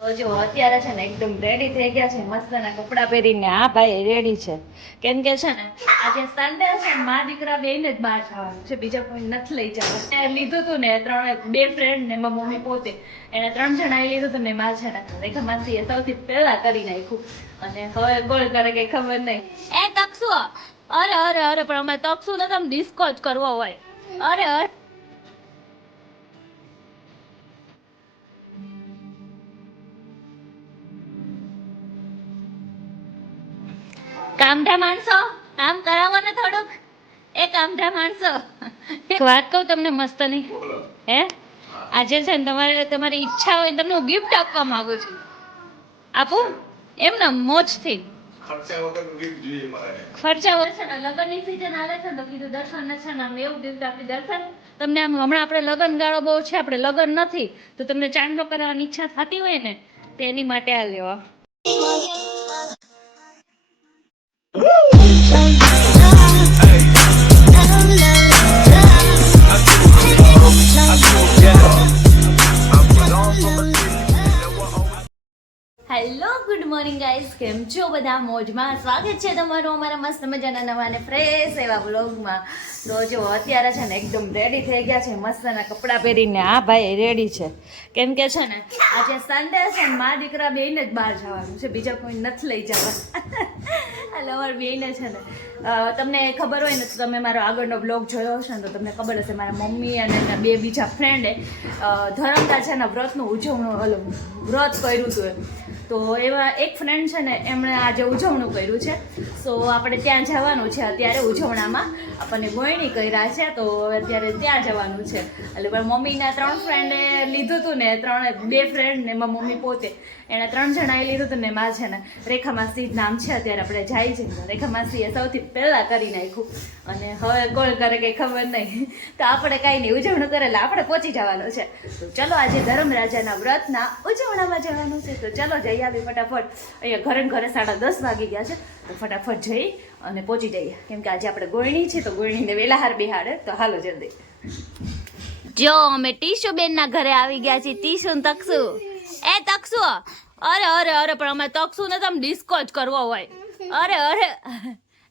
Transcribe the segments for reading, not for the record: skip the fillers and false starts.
તો જો અત્યારે છે ને એકદમ રેડી થઈ ગયા છે, મસ્તના કપડાં પહેરીને. આ ભાઈ રેડી છે કેમ કે છે ને આજે સન્ડે છે ને મા દીકરા બેને જ બહાર જવાનું છે, બીજા કોઈ નથી લઈ જવાનું. લીધું હતું ને બે ફ્રેન્ડ ને એમાં મમ્મી પોતે, એને 3 જણા લીધું હતું ને માં છે ને રેખા માસીએ સૌથી પહેલા કરી નાખ્યું. અને હવે કોલ કરે કે ખબર નહીં. એ તકસુ, અરે અરે અરે પણ અમે તકસુ ને તમે ડિસ્કો જ કરવો હોય. અરે અરે કામઢા માણસો આમ કરાવો ને થોડુંક. એ કામઢા માણસો એક વાત કહું તમને મસ્ત નહીં હે, આજે છે ને તમારી ઈચ્છા હોય તમને હું ગિફ્ટ આપવા માંગુ છું. આપું એમ ને મોજથી. ખર્ચા વગર છે ને લગ્નની સીઝન આવે છે ને તો કીધું દર્શન છે ને આમ એવું ગિફ્ટ આપી. દર્શન તમને આમ હમણાં આપણે લગ્ન ગાળો બહુ છે, આપણે લગ્ન નથી તો તમને ચાંદલો કરવાની ઈચ્છા થતી હોય ને તો એની માટે આ લેવા. હેલો ગુડ મોર્નિંગ ગાઈઝ, કેમ છો બધા? મોજમાં. સ્વાગત છે તમારું અમારા મસ્ત મજાના નવા અને ફ્રેશ એવા વ્લોગમાં. તો જો અત્યારે છે ને એકદમ રેડી થઈ ગયા છે, મસ્તના કપડાં પહેરીને. આ ભાઈ રેડી છે કેમ કે છે ને આજે સન્ડે છે ને મા દીકરા બેને જ બહાર જવાનું છે, બીજા કોઈ નથી લઈ જવા. એટલે અમારે બેને છે ને તમને ખબર હોય ને તો તમે મારો આગળનો બ્લોગ જોયો હશે ને તો તમને ખબર હશે, મારા મમ્મી અને એના 2 બીજા ફ્રેન્ડે ધરમતા છે ને વ્રત કર્યું હતું. તો એવા એક ફ્રેન્ડ છે ને એમણે આજે ઉજવણું કર્યું છે, તો આપણે ત્યાં જવાનું છે. અત્યારે ઉજવણામાં આપણને ગોયણી કર્યા છે તો અત્યારે ત્યાં જવાનું છે. એટલે મમ્મીના 3 ફ્રેન્ડે લીધું હતું ને 2 ફ્રેન્ડ ને એમાં મમ્મી પોતે, એણે 3 જણાએ લીધું હતું ને માં છે ને રેખા માસી નામ છે. અત્યારે આપણે જાય છે રેખા માસીએ સૌથી પહેલા કરી નાખ્યું. અને હવે કોલ કરે કે ખબર નહીં તો આપણે કાંઈ નહીં, ઉજવણું કરેલા આપણે પહોંચી જવાનું છે. તો ચલો આજે ધર્મરાજાના વ્રતના ઉજવણામાં જવાનું છે, તો ચલો જઈ આવી ફટાફટ. અહીંયા ઘરે 10:30 વાગી ગયા છે તો ફટાફટ જઈ અને પહોંચી જઈએ કેમ કે આજે આપણે ગોયણી છે તો ગોયણીને વેલા હાર બિહાડે. તો હાલો જલ્દી. જો અમે ટીશુ બેનના ઘરે આવી ગયા છીએ. ટીશુ ને તકસુ. એ તકસુ, અરે અરે અરે પણ અમે તકસુ ને તમે ડિસ્કો જ કરવો હોય. અરે અરે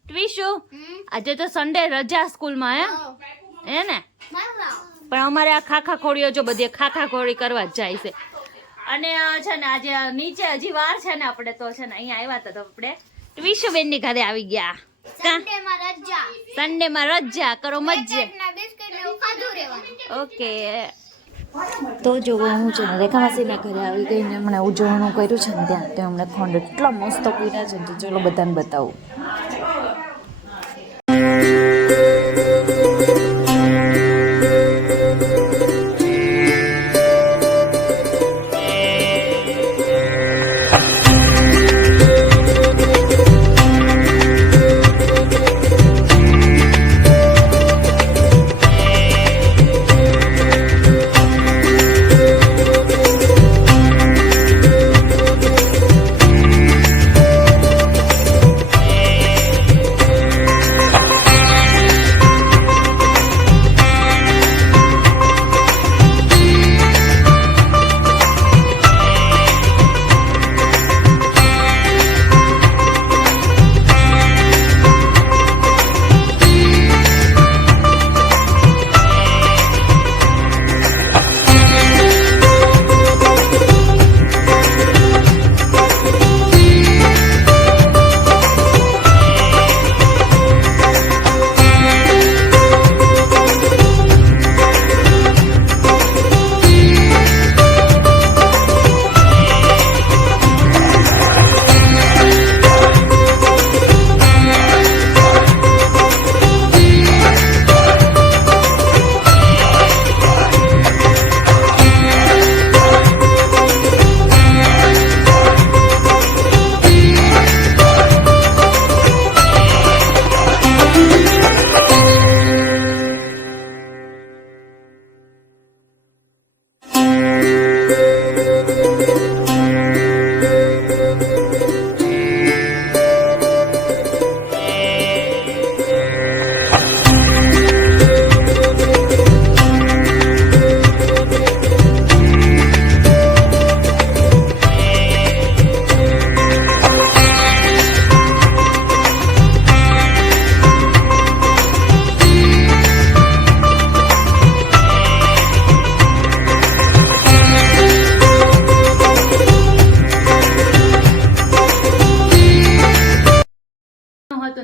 ટ્વીશુ, આજે તો સન્ડે રજા સ્કૂલમાં હે ને, પણ અમારે આ ખાખા ખોડીઓ જો બધી ખાખા ખોડી કરવા જ જાય છે. અને છે ને આજે નીચે હજી વાર છે ને, આપણે તો છે ને અહીંયા આવ્યા હતા તો આપણે ટ્વીશુ બેન ની ઘરે આવી ગયા. સન્ડે માં રજા કરો મજા. ઓકે તો જો હું છે ને રેખા માસીના ઘરે આવી ગઈ ને હમણાં ઉજવણું કર્યું છે ને ત્યાં તો હમણાં ખોંડ એટલા મસ્ત કર્યા છે ને, તો ચલો બધાને બતાવું.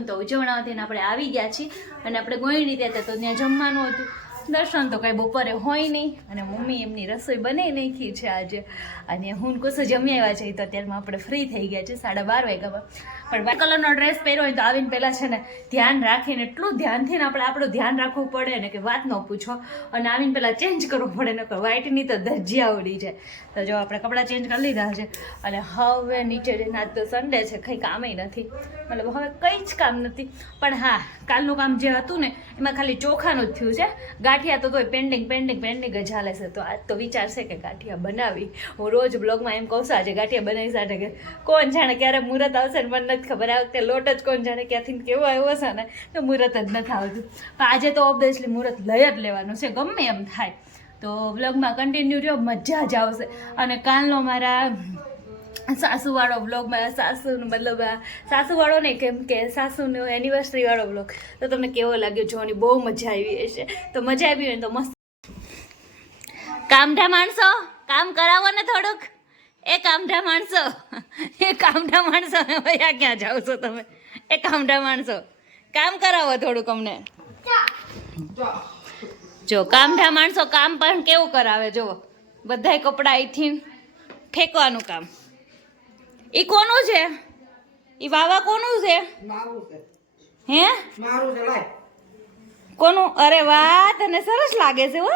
ને તો ઉજવણાવતીને આપણે આવી ગયા છીએ અને આપણે ગોયણી ત્યાં તો ત્યાં જમવાનું હતું. દર્શન તો કાંઈ બપોરે હોય નહીં અને મમ્મી એમની રસોઈ બનાવી નાખી છે આજે અને હું કશું જમી આવ્યા છે તો અત્યારમાં આપણે ફ્રી થઈ ગયા છે 12:30 વાગ્યામાં. પણ વ્હાઇટ કલરનો ડ્રેસ પહેર્યો હોય તો આવીને પહેલાં છે ને ધ્યાન રાખીને એટલું ધ્યાનથી ને આપણું ધ્યાન રાખવું પડે ને કે વાત ન પૂછો અને આવીને પહેલાં ચેન્જ કરવું પડે ને વ્હાઇટની તો ધજ્જિયા ઉડી જાય. તો જો આપણે કપડાં ચેન્જ કરી લીધા છે અને હવે નીચે જઈને આજ તો સન્ડે છે કંઈ કામય નથી મતલબ હવે કંઈ જ કામ નથી. પણ હા કાલનું કામ જે હતું ને એમાં ખાલી ચોખાનું જ થયું છે. ગાંઠિયા તો તોય પેન્ડિંગ જ હાલે છે. તો આજ તો વિચાર છે કે ગાંઠિયા બનાવી. હું રોજ બ્લોગમાં એમ કહું છું આજે ગાંઠિયા બનાવી સાથે કે કોણ જાણે ક્યારે મુહૂર્ત આવશે ને મને નથી ખબર. આ વખતે લોટ જ કોણ જાણે ક્યાંથી કેવો આવ્યો છે ને તો મુહૂર્ત જ નથી આવતું. પણ આજે તો ઓબ્વિયસલી મુહૂર્ત લઈ જ લેવાનું છે ગમે એમ થાય. તો બ્લોગમાં કન્ટિન્યુ રહ્યો મજા જ આવશે. અને કાલનો મારા સાસુવાળો બ્લોગમાં મતલબ સાસુવાળો નહીં કેમ કે સાસુનો એનિવર્સરીવાળો બ્લોગ તો તમને કેવો લાગ્યો જોવાની બહુ મજા આવી હશે. તો મજા આવી હોય ને તો મસ્ત કામઢા માણસો કામ કરાવો ને થોડુંક. એ કામઢા માણસો ભૈયા ક્યાં જાઓ છો તમે? એ કામઢા માણસો કામ કરાવો થોડુંક અમને. જો કામઢા માણસો કામ પણ કેવું કરાવે જો બધાય કપડાં અહીંથી ફેંકવાનું કામ. ઈ કોનું છે? ઈ વાવા કોનું છે? હે કોનું? અરે વાહ તને સરસ લાગે છે હો.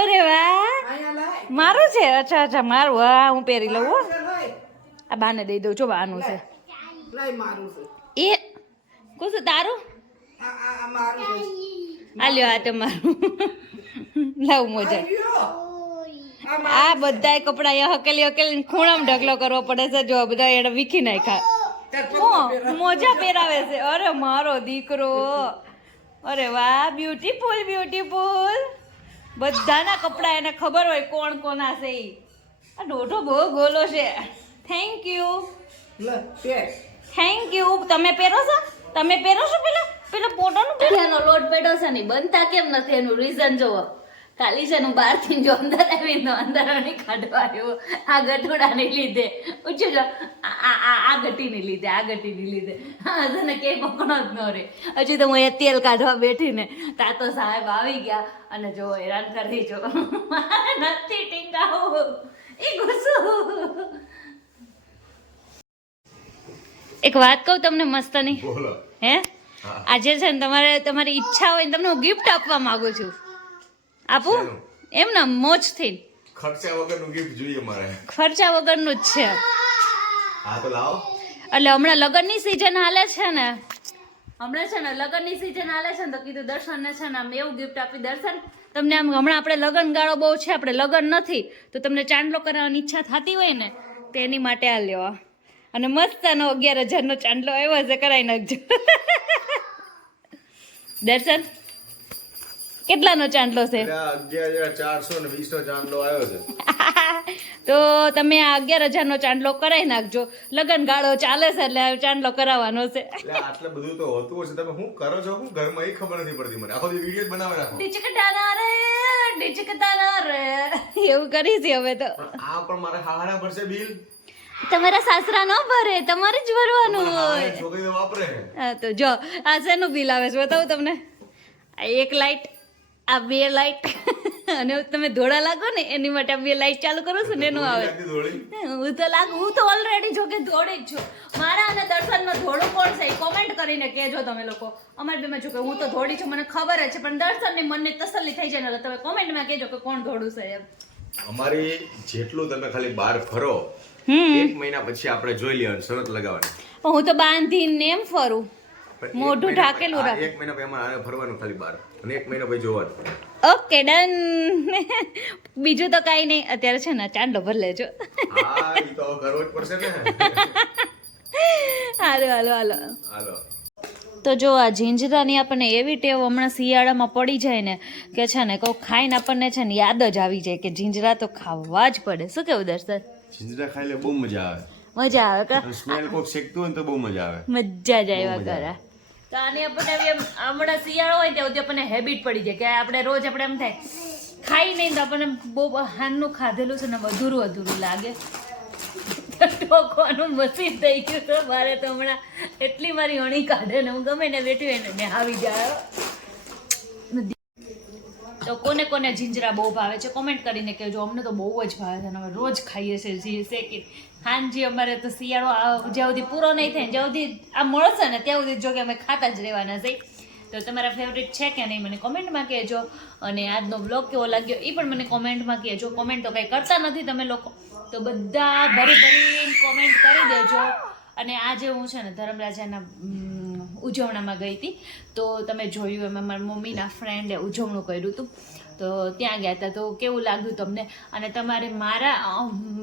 અરે વાહ મારું છે. અચ્છા મારું. હા હું પહેરી લઉં હો. આ બાને દઈ દઉં. જો બાનું છે એ કોણ તારું? આ લ્યો આ તમારું લાવ મોજા. આ બધાય કપડા અહીંયા હકેલી ખૂણામાં ઢગલો કરવો પડે છે. જો બધા એને વીખી નાખ્યા. મોજા પહેરાવે છે. અરે મારો દીકરો. અરે વાહ બ્યુટીફુલ. બધાના કપડા એને ખબર હોય કોણ કોના છે. આ દોઢો બહુ ગોલો છે. Thank you. તમે પહેરો છો પેલા પોટોનું પેલાનો લોટ પેડો છે ને બનતા કેમ નથી એનું રીઝન જોવો. ખાલી છે ને બહારથી જો અંદર આવીને તો અંદર નહીં કાઢવા આવ્યો. આ ગઠોડાને લીધે પૂછ્યું જો આ ગટીને લીધે હા તને કે પકડો જ ન રે. હજી તો હું એ તેલ કાઢવા બેઠી ને તા તો સાહેબ આવી ગયા અને જો હેરાન કરી જો નથી ટીંગાવું એ ગુસ્સો. એક વાત કહું તમને મસ્તની હે આજે છે ને તમારી ઈચ્છા હોય ને તમને હું ગિફ્ટ આપવા માંગુ છું. આપું એમ ને મોજથી. ખર્ચા વગરનું ગિફ્ટ જોઈએ મારે. ખર્ચા વગરનું જ છે. હા તો લાવો. એટલે હમણાં લગ્નની સિઝન હાલે છે ને તો કીધું દર્શનને છે ને આમ એવું ગિફ્ટ આપી. દર્શન તમને આમ હમણાં આપણે લગ્ન ગાળો બહુ છે આપણે લગ્ન નથી તો તમને ચાંદલો કરાવવાની ઈચ્છા થતી હોય ને તો એની માટે આ લેવા. અને મસ્તનો 11,000નો ચાંદલો આવ્યો છે કરાવી નાખજો. દર્શન કેટલાનો ચાંદલો છે? 11,420નો ચાંદલો આવ્યો છે. તો તમે આ 11,000નો ચાંદલો કરાવી નાખજો. લગન ગાળો ચાલે છે એટલે ચાંદલો કરાવવાનો છે. એટલે આટલે બધું તો હોતું હશે. તમે શું કરો છો હું ઘરમાં એ ખબર નથી પડતી મને. આખો વિડિયો જ બનાવી નાખો. ડિચકટાના રે એવું કરી છે હવે તો. આ પણ મારે હાડા ભરશે બિલ. તમારા સાસરા ન ભરે તમારે જ ભરવાનું હોય. છોકરી તો વાપરે. હા તો જો આ શેનું બિલ આવે છે બતાવું તમને. આ 1 લાઇટ આ 2 લાઇટ અને તમે ધોળા લાગો ને એની માટે આ 2 લાઇટ ચાલુ કરો છો ને એનું આવે. હું તો ઓલરેડી જો કે ધોળી જ છું. મારા અને દર્શનમાં ધોળું કોણ છે એ કોમેન્ટ કરીને કહેજો તમે લોકો. અમારે તમે જો કે હું તો ધોળી છું મને ખબર જ છે પણ દર્શનની મનની તસલ્લી થઈ જાય ને તમે કોમેન્ટમાં કહેજો કે કોણ ધોળું છે એમ. અમારી જેટલું તમે ખાલી બહાર ફરો 1 મહિના પછી આપણે જોઈ લેવાનું શરત લગાવવાની. હું તો બાંધીને એમ ફરું મોઢું ઢાકેલું રાખ. 1 મહિના પછી અમારે ફરવાનું ખાલી બહાર અને 1 મહિના પછી જોવાનું. Okay done. બીજું તો કાંઈ નહીં અત્યારે છે ને ચાંદલો ભર લેજો. હા ઈ તો કરવો જ પડશે ને. હાલો. તો જો આ ઝીંજરાની આપણને એવી ટેવ હમણાં શિયાળામાં પડી જાય ને કે છે ને કહું ખાઈને આપણને છે ને યાદ જ આવી જાય કે ઝીંજરા તો ખાવા જ પડે. શું કેવું દર્શન? ઝીંજરા ખાઈ લે બહુ મજા આવે. મજા આવે કે સ્મેલ કોક શેકતું હોય તો બહુ મજા આવે. મજા જ આવ્યા કરે. તો આની આપણને એમ હમણાં શિયાળો હોય ત્યાં સુધી આપણને હેબિટ પડી જાય કે આપણે રોજ આપણે એમ થાય ખાઈ નહીં તો આપણને બહુ હાનનું ખાધેલું છે ને અધૂરું લાગે. ઠોકવાનું મશીન થઈ ગયું તો મારે તો હમણાં એટલી મારી અણી કાઢે ને હું ગમે ને બેઠી હોય ને મેં આવી જાય. તો કોને કોને જીંજરા બહુ ભાવે છે કોમેન્ટ કરીને કહેજો. અમને તો બહુ જ ભાવે છે અને અમે રોજ ખાઈએ છીએ જે શેકી. હાંજી અમારે તો શિયાળો જ્યાં સુધી પૂરો નહીં થાય જ્યાં સુધી આ મળશે ને ત્યાં સુધી જો કે અમે ખાતા જ રહેવાના છે. તો તમારા ફેવરિટ છે કે નહીં મને કોમેન્ટમાં કહેજો. અને આજનો બ્લોગ કેવો લાગ્યો એ પણ મને કોમેન્ટમાં કહેજો. કોમેન્ટ તો કંઈ કરતા નથી તમે લોકો, તો બધા ભરીને કોમેન્ટ કરી દેજો. અને આજે હું છે ને ધર્મરાજાના ઉજવણામાં ગઈ હતી તો તમે જોયું એમાં મારા મમ્મીના ફ્રેન્ડે ઉજવણું કર્યું હતું તો ત્યાં ગયા હતા. તો કેવું લાગ્યું તમને? અને તમારે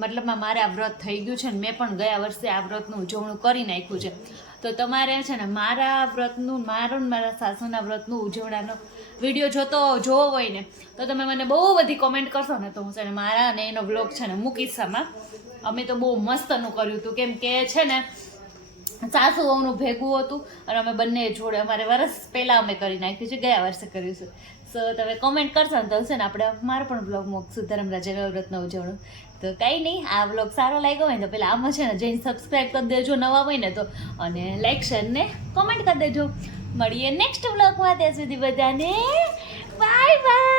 મતલબમાં મારે આ વ્રત થઈ ગયું છે ને મેં પણ ગયા વર્ષે આ વ્રતનું ઉજવણું કરી નાખ્યું છે. તો તમારે છે ને મારા વ્રતનું મારા સાસુના વ્રતનું ઉજવણાનો વિડીયો જોવો હોય ને તો તમે મને બહુ બધી કોમેન્ટ કરશો ને તો હું છે ને મારા અને એનો વ્લોગ છે ને મૂકીશ આમાં. અમે તો બહુ મસ્તનું કર્યું હતું કેમ કે છે ને સાસુ વહુનું ભેગું હતું અને અમે બંને જોડે અમારે વર્ષ પહેલાં અમે કરી નાખ્યું છે, ગયા વર્ષે કર્યું છે. સો તમે કોમેન્ટ કરશો ને તો છે ને આપણે મારો પણ બ્લોગ મૂકશું ધર્મરાજા વ્રતનો ઉજવણું. તો કંઈ નહીં, આ બ્લોગ સારો લાગ્યો હોય ને તો પેલા આમાં છે ને જઈને સબસ્ક્રાઈબ કરી દેજો નવા હોય ને તો, અને લાઈક શેર ને કોમેન્ટ કરી દેજો. મળીએ નેક્સ્ટ બ્લોગમાં, ત્યાં સુધી બધાને બાય બાય.